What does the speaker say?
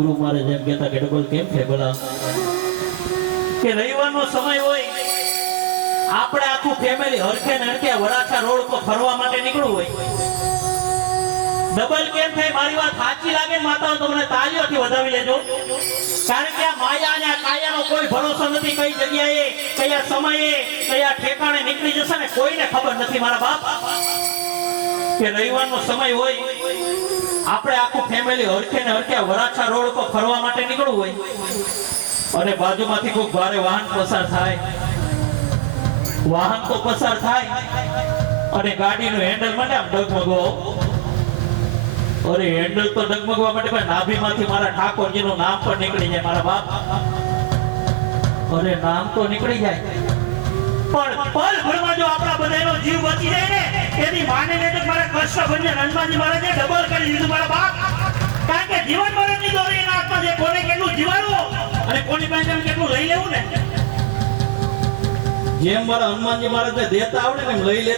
ગુરુ મારે જેમ કહેતા કે ડબલ કેમ છે બોલા કે રવિવારનો સમય હોય આપણે આખું ફેમિલી હરખે ને હરખે વરાછા રોડ પર ફરવા માટે નીકળવું હોય ડબલ કેમ થાય મારી વાત સાચી લાગે માતાઓ તમને તાળીઓથી વધાવી લેજો કારણ કે આ માયા અને આ કાયાનો કોઈ ભરોસો નથી કઈ જગ્યાએ કયા સમયે કયા ઠેકાણે નીકળી જશે ને કોઈને ખબર નથી મારા બાપ કે રવિવારનો સમય હોય આપણે આખું ફેમિલી હરખે ને હરખે વરાછા રોડ પર ફરવા માટે નીકળવું હોય અને બાજુમાંથી કોઈ ભારે વાહન પસાર થાય વાહન તો પસાર થાય અને ગાડીનું હેન્ડલ માટે આમ ડગમગો અરે હેન્ડલ તો ડગમગવા માટે પણ નાભીમાંથી મારા ઠાકોરજીનું નામ પણ નીકળી જાય મારા બાપ અરે નામ તો નીકળી જાય પણ પલ ભરમાં જો આપણા બધાનો જીવ બચી જાય ને એની માને ને તો મારા કૃષ્ણભંજન હનુમાનજી મહારાજે ડબલ કરી દીધું મારા બાપ કારણ કે જીવન મરણની દોરી એના હાથમાં છે કોને કેટલું જીવાડવું અને કોની પાસે કેટલું લઈ લેવું ને જેમ મારા હનુમાનજી મહારાજને દેતા આવડે ને એમ લઈ લે